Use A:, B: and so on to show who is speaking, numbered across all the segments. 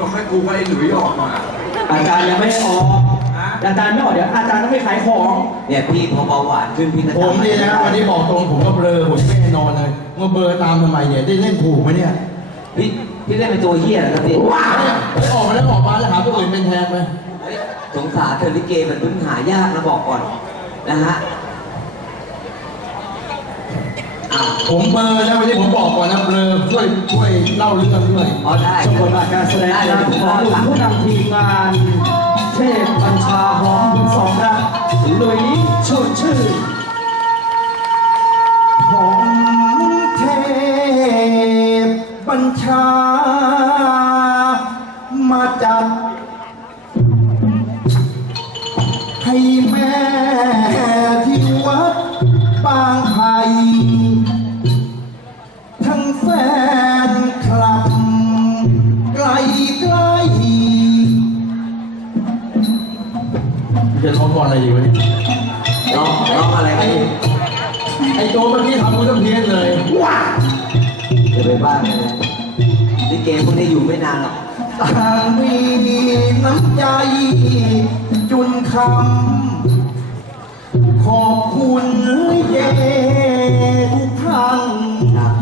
A: บอกให้กูกับไอ้หลุยออกมา
B: อาจารย์ยังไม่ออกอาจารย์ไม่ออกเดี๋ยวอาจารย์ต้องไปขายของ
C: เนี่ยพี่พอเบาหวานขึ้นพี่ก็
D: ผมนี่นะวันนี้บอกตรงผมก็เบลอผมไม่ได้นอนเลยมาเบลอตามทำไมเนี่ยได้เล่นถูกไหมเนี่ย
C: พี่พี่เล่นเป็นตัวเฮียนะครับพี่
D: ว้าวเนี่ยออกมาแล้วออกมาแล้วหาตัวอื่นเป็นแทนไหม
C: เฮ้ยสงสารเธอลิเกมันเพิ่งหายากนะบอกก่อนนะฮะอ้าว
D: ผมเบลอนะวันนี้ผมบอกก่อนนะเบลอช่วยช่วยเล่าเรื่องด้วย
C: อ๋อได้
B: ชมบทบาทการแสดงนำของหนุ่มผู้นำทีมงานเทพบัญชาหอมบุญสองรักหลุยชวนชื่อ
D: ผมเทพบัญชามา ไป
C: บ้านเลยนะลิเกพวกนี้อยู่ไม่นานหรอก
D: ต่างมีน้ำใจ จุนคำ ขอบคุณเยทุกท่าน
C: ครับ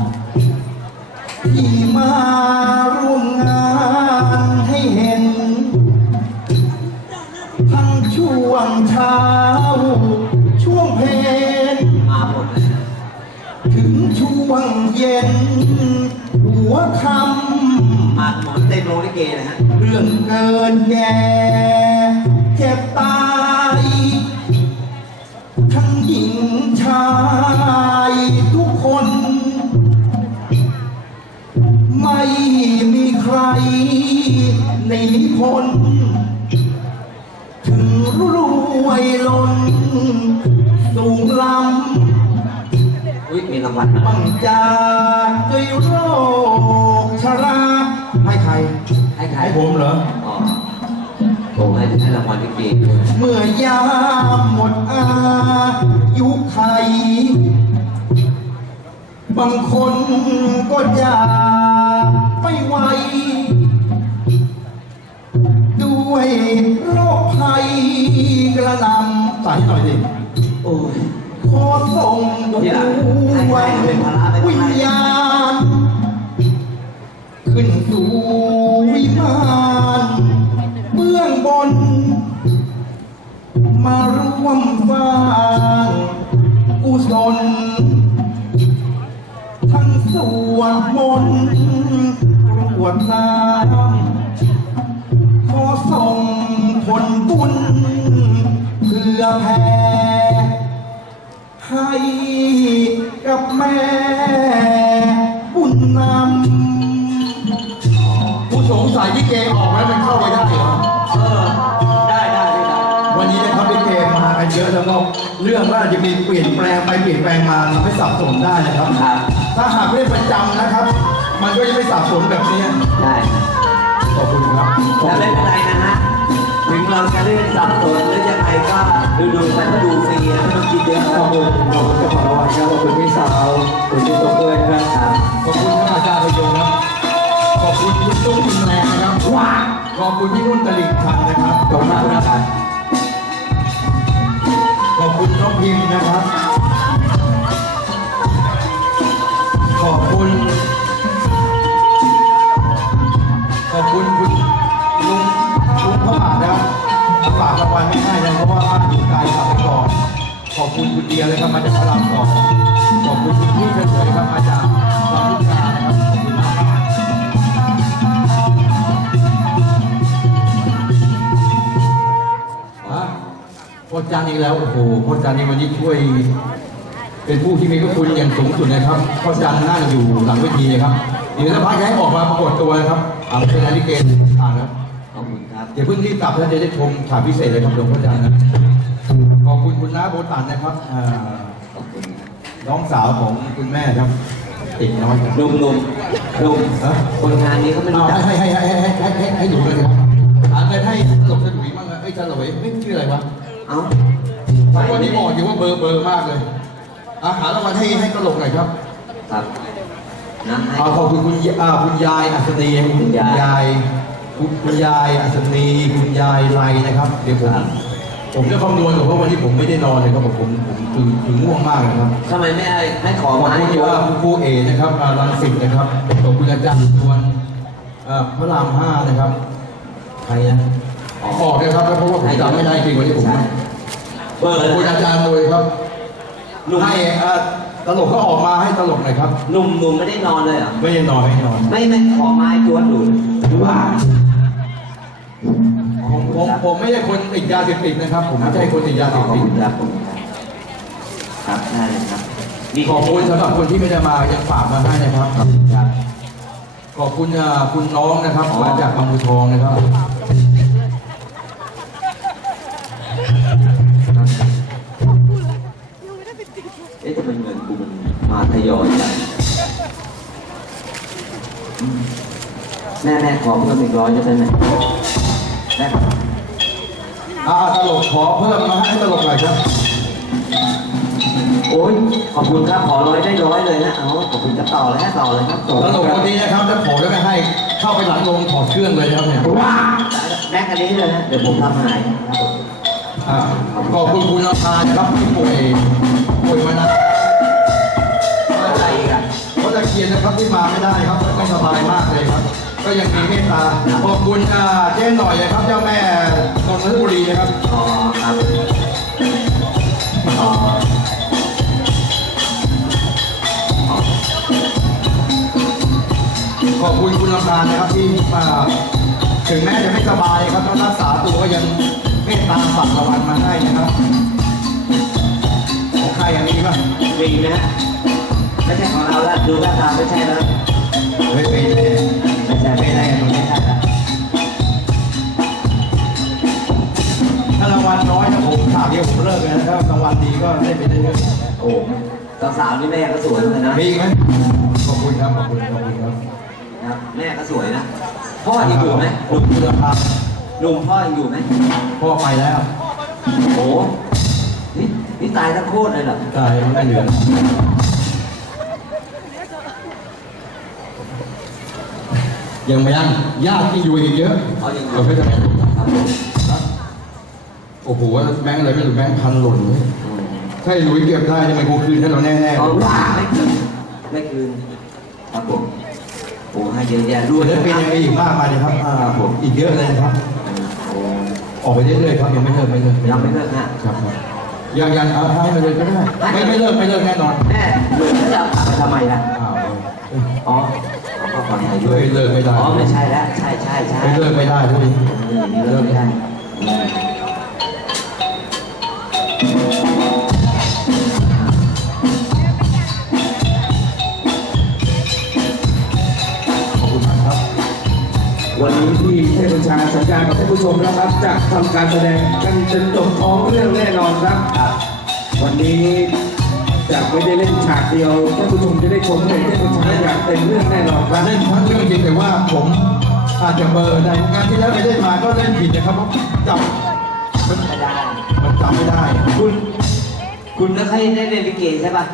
D: ที่มาร่วมงานให้เห็น ทั้งช่วงเช้า ช่วงเพลน
C: มาหมดเลย
D: ถึงช่วงเย็น หัวค่
C: มาหมดเต็มโรงลิเกนะฮะ
D: เรื่องเกินแก่เจ็บตาย ทั้งหญิงชายทุกคน ไม่มีใครหนีพ้นถึงรวยล้นสูงล้ำ
C: อุ้ยมีรางวัลมา
D: บังจาด้วยโรคชราให้ใคร
C: ให้ใคร
D: ให้ผมเหรอ
C: อ๋อผมให้ให้รางวัลลิเกด้วย
D: เมื่อยามหมดอายุไขบางคนก็จากไปไวด้วยโรคภัยกระหนำใส่หน่อยดิ
C: โอ้ย
D: ขอส่งดว
C: ที่หลังให้
D: ง
C: ให้เป็นภาระไม่เป็นไร
D: วิญญาณ ขึ้นสู่วิมานเบื้องบน มาร่วมฟังกุศลทั้งสวดมนต์กรวดน้ำขอส่งผลบุญเพื่อแผ่ ให้กับแม่บุญนำผู้สงสัยที่เกออกแล้วมันเข้าไปได้เหรอ
C: เออได้ได้ได้ได้
D: วันนี้นะครับพี่เกมากันเยอะแล้วก็เรื่องว่าจะมีเปลี่ยนแปลงไปเปลี่ยนแปลงมาทำให้สับสนได้นะครับ
C: ครับ
D: ถ้าหากไม่ได้ประจำนะครับ มันก็จะไม่สับสนแบบนี้
C: ได้
D: ขอบคุณครับ
C: แล้วไม่เป็นไรนะฮะถึงเราจะเล่นสับสนหรือยังไง ก็ดูดูไปก็ดูฟรีนะไม่ต้องคิดเยอะ
B: ขอบคุณขอบคุณเจ้าของรางวัลครับขอบคุณพี่สาวขอบคุณพี่ตกด้วยนะครับ
C: ครับ
D: ขอบคุณท่านอาจารย์ประยชน์ครับขอบคุณคุณตุ้มคุณแรงนะครับว้าขอบคุณพี่นุ่นตลิ่งชันนะครับ
B: ขอบคุณมากนะครับ
D: ขอบคุณน้องพิมพ์นะครับ พ่อจันอีกแล้วโอ้โหพ่อจันนี่วันนี้ช่วย เป็นผู้ที่มีพระคุณอย่างสูงสุดนะครับพ่อจันนั่งอยู่หลังเวทีนะครับเดี๋ยวสักพักจะให้ออกมาปรากฏตัวนะครับอาเป็นนาฬิเกนอ่านนะ
C: ขอบคุณครับ
D: เดี๋ยวเพิ่งที่กลับท่านจะได้ชมฉากพิเศษเลยครับหลวงพ่อจันนะขอบคุณคุณน้าโบตันนะครับอ่
C: ขอบคุณ
D: น้องสาวของคุณแม่ครับ ติดน้อย
C: นุ่มนุ่มนุ่มคนงานนี้เขาไม่รู้จัก
D: ให้ให้ให้ให้ให้ให้ให้หนูเลยครับหาเงิให้หลบสลุยบ้างนะไอ้ยจะหลวบไม่ชื่ออะไรวะ
C: เอ้า
D: วันนี้บอกอยู่ว่าเบอร์เบอร์มากเลย อาหารรางวัลให้ให้ตลกหน่อยครับ
C: ครับนะให้
D: เอาขอบคุณคุณยอ่าคุณยายอัศนีคุณ
C: คุณยาย
D: ยาย คุณคุณยายอัศนีคุณยายไลนะครับ เดี๋ยวผม
C: ครับ
D: ผมจะคำนวณก่อนเพราะวันนี้ผมไม่ได้นอนเลยครับผมผมผมคือคือง่วงมากนะครับ
C: ทำไมไม่ให้ให้ขอ
D: ขอบ
C: ไม้
D: คุณ
C: โย
D: ว่านคุณครูเอนะครับอ่ารังสิตนะครับขอบคุณอาจารย์ทวนอ่าพระรามห้านะครับ ใครนะ ออกนะครับเพราะว่าผมจำไม่ได้จริงวันนี้ผม
C: เบอร์
D: ขอบ
C: เล
D: คุณ
C: ย
D: อาจารย์เลยครับ
C: หนุ่ม
D: ให้อ่าตลกก็ออกมาให้ตลกหน่อยครับ
C: หนุ่มหนุ่มไม่ได้นอนเลยเหรอ
D: ไม่ได้นอนไม่ได้นอน
C: ไม่ไม่ขอไม้จวนดูว่า
D: ผมผมผมไม่ใช่คนติดยาเสพติดนะครับ ผมไม่ใช่คนติดยาเส
C: ขอ
D: พ
C: บ
D: ติด
C: คุณครับผมครับได้เลยครับมี
D: ขอบคุณสำหรับคนที่ไม่ได้มายังฝากมาให้นะครับ
C: ครับ
D: ขอบคุณอ่าคุณน้องนะครับมาจากบางบัวทองนะครับ
C: เอ๊ะทำไมเงินกูมันมาทยอยจังอืมแม่แม่ขอเพิ่มอีกร้อยจะได้ไหมแม่ครับ
D: อ่าตลกขอเพิ่มมาให้ตลกหน่อยครับ
C: โอ้ยขอบคุณครับขอร้อยได้ร้อยเลยนะเอาขอบคุณจะต่อเลยฮะต่อเลยครับต่อ
D: ตลกคนนี้นะครับถ้าขอแล้วไม่ให้เข้าไปหลังโรงถอดเครื่องเลยนะครับเนี่ย
C: ว้าแม็กอันนี้เลยนะเดี๋ยวผมทำให้ครับผม
D: อ่าขอบคุณคุณอาภานะครับที่ป่วย ป่วยมานะ
C: อะไรกอะ
D: เพราะตะเคียนนะครับที่มาไม่ได้ครับไม่สบายมากเลยครับ ก็ยังมีเมตตาขอบคุณอ่าเจ๊หน่อยนะครับเจ้าแม่นนทบุรีนะครับ
C: อ๋อครับอ๋อ
D: ขอบคุณคุณลำพานนะครับที่มาถึงแม้จะไม่สบายครับต้องรักษาตัวก็ยังเมตตาฝากรางวัลมาให้นะครับ ของใครอย่างนี้ป่ะ
C: มีไหมฮะไม่ใช่ของเราละดูหน้าตาไม่ใช่แล้ว
D: เฮ้ยไม่แน่
C: ไม่ใช่ไม่ใช่ไม่ใช่ละ
D: ถ้ารางวัลน้อยนะผมถามเดียวผมเลิกเลยนะครับรางวัลดีก็ได้ไปเรื่อย
C: โอ้สาวๆนี่แม่ก็สวยเหมือนกันนะ
D: ๆมีอีกไหมขอบคุณครับขอบคุณขอบคุณครับ
C: ครับแม่ก็สวยนะพ่อยังอยู่ไหม
D: ขอบคุณลำพาน
C: หนุ่มพ่อยังอยู่ไหม
D: พ่อไปแล้ว
C: โอ้ นี่นี่ตายทั้งโคตรเลยเหรอ
D: ตายไม่เหลือยังไม่ยังญาติที่อยู่อีกเยอะ
C: เขายังอ
D: เรา
C: ยู่
D: ไม่จะไป
C: ครับผม
D: โอ้โหแบงค์อะไรไม่รู้แบงค์พันหล่นเลย
C: อืม
D: ถ้าไอ้หลุยเก็บได้จะมันคงคืนให้เราแน่
C: เอาว่าไม่คืนไม่คืนครับผมโอ้ให้เยอะแยะ
D: ๆ
C: ด้
D: ดู
C: วย
D: แล้วเป็นยังไงอีกมากมายเลยครับอ่าผมอีกเยอะเลยนะครับ
C: โอ้
D: ออกไปเรื่อยๆครับยังไม่เลิกไม่เลิก
C: ยังไม่เลิกฮะ
D: ครับครับ ยังยังเอาให้มาเลยก็ได้ไม่ไม่เลิกไม่เลิกแน่นอน
C: แม่เหลือจะเอาไปทำไมล่ะ
D: อ้าว
C: อ๋อขอขอถ่ายด้
D: เลิ
C: วย
D: กเลิกไม่ได้
C: อ๋อไม่ใช่แล้ว ใช่ใช่ใช่
D: ไม่เลิกไม่ได้ทุกที
C: นี่เลิกไม่ได้อืม
D: ขอบคุณมากครับ
B: วันนี้ที่เทพบัญชาสัญญากับท่านผู้ชมแล้วครับจะทำการแสดงกันจนจบท้องเรื่องแน่นอนครับ วันนี้จะไม่ได้เล่นฉากเดียวท่านผู้ชมจะได้ชมเห็นเทพบัญชาอย่างเต็มเรื่องแน่นอนครับ
D: เล่นทั้งเรื่องจริงแต่ว่าผมอาจจะเบอร์ในงานที่แล้วไปเล่นมาก็เล่นผิดนะครับเพราะจำมัน
C: ไม่ได้
D: มันจำไม่ได้
C: คุณ คุณไม่ค่อยได้เล่นลิเกใช่ป่ะ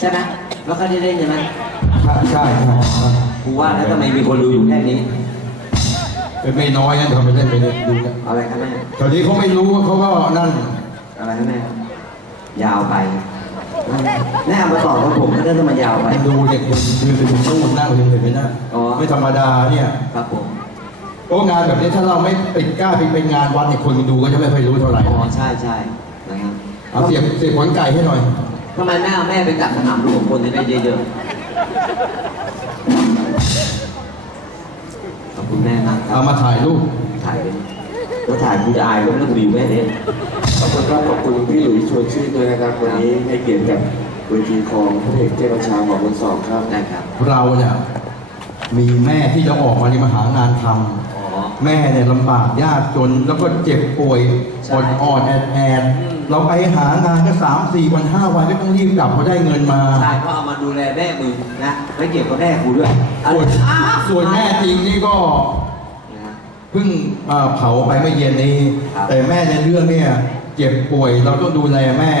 C: ใช่ไหมไม่ค่อยได้เล่นใช่ไหม
D: ใช่ใช่ครับ
C: กูว่าแล้วทำไมมีคนดูอยู่แค่นี้
D: เป็นไม่น้อยนะทำไปเล่นไปเล่นดูนะ
C: อะไรครับแม่
D: ตอนนี้เขาไม่รู้เขาก็นั่น
C: อะไรครับแม่ ยาวไปแม่เอามาต่อกับผมก็ได้ทำไมยาวไป
D: ดูเด็กยืนยืนไปถึงนู่นนั่งเห็นไหมนะ
C: อ๋อ
D: ไม่ธรรมดาเนี่ย
C: ครับผม
D: เพราะงานแบบนี้ถ้าเราไม่ติดกล้าไปเป็นงานวัดเนี่ยคนดูก็จะไม่ค่อยรู้เท่าไหร่
C: อ๋อใช่ใช่นะครับ
D: เอาเสียบเสียบขนไก่ให้หน่อย
C: ทำไมแม่เอาแม่ไปจับสนามดูของคนจะได้เยอะๆขอบคุณแม่มากครั
D: เอา
C: บ
D: มาถ่ายรูป
C: ถ่ายเป็น ก็ถ่ายกูจะอายก็ไม่ต้องดูแม่เนี่ย
E: ขอบคุณครับขอบคุณพี่หลุยส์ชวนชื่นด้วยนะครับวันนี้ให้เกียรติกับเวทีของพระเอกเทพประชาหมอบุญสองครับ
C: ได้ครับ
D: เราเนี่ยมีแม่ที่จะออกมาในมาหางานทำ
C: อ๋อ
D: แม่เนี่ยลำบากยากจน แล้วก็เจ็บป่วย
C: ใช่
D: อดอ่อนแอดแอด
C: อืม
D: เราไปหางานก็สามสี่วันห้าวันก็ต้องรีบกลับเพราะได้เงินมา
C: ใช่ก็เอามาดูแลแม่มึงนะไม่เกี่ยวกับแม่กูด้วย
D: ส่วน
C: อ้าว
D: ส่วนแม่จริงนี่ก็
C: นะฮะ
D: เพิ่งมาเผาไปเมื่อเย็นนี้
C: ครับ
D: แต่แม่ในเรื่องเนี่ยเจ็บป่วยเราต้องดูแลแม่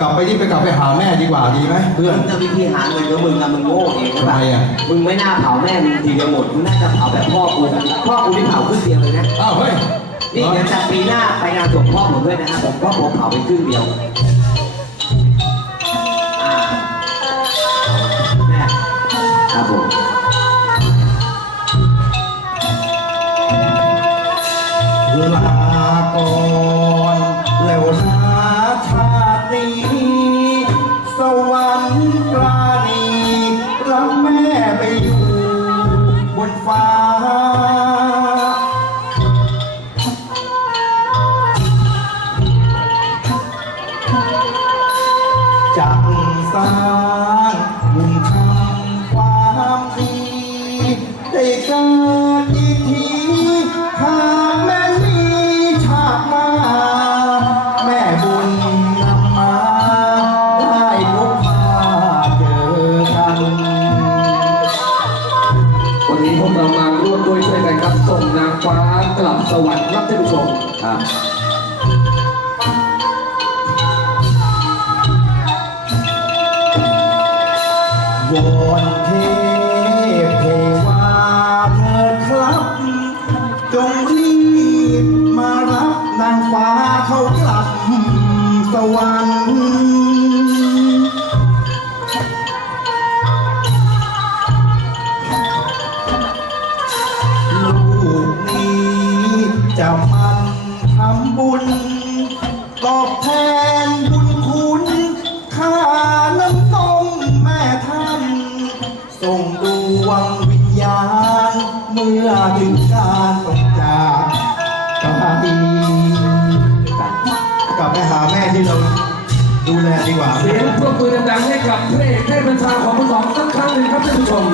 D: กลับไปนี่ไปกลับไปหาแม่ดีกว่าดีไหมเพื่อน
C: มึงจะวิธีหาเงินกับมึงกับมึงโง่เองใช่ปะ
D: ทำไมอะ
C: มึงไม่น่าเผาแม่มึงทีเดียวหมดมึงน่าจะเผาแบบพ่อกูพ่อกูที่เผาครึ่งเดียวเลยนะ
D: อ้าวเฮ้ย
C: นี่เดี๋ยวจากปีหน้าไปงานศพพ่อผมด้วยนะครับผมพ่อผมเผาไปครึ่งเดียว
D: นนี้พ
B: วกเรามาร่วมด้วยช่วยกันครับส่งนางฟ้ากลับสวรรค์ครับท่านผู้ชม
C: ครับ
D: วอนเทพเทวาเถิดครับ จงรีบมารับนางฟ้าเขากลับสวรรค์าน เมื่อถึงการตกจากก็หาดีกลับไปหาแม่ที่เราดูแลดีกว่า
B: เสียงปรบมือดังๆให้กับพระเอกเทพบัญชาของคุณสองสักครั้งหนึ่งครับท่านผู้ชม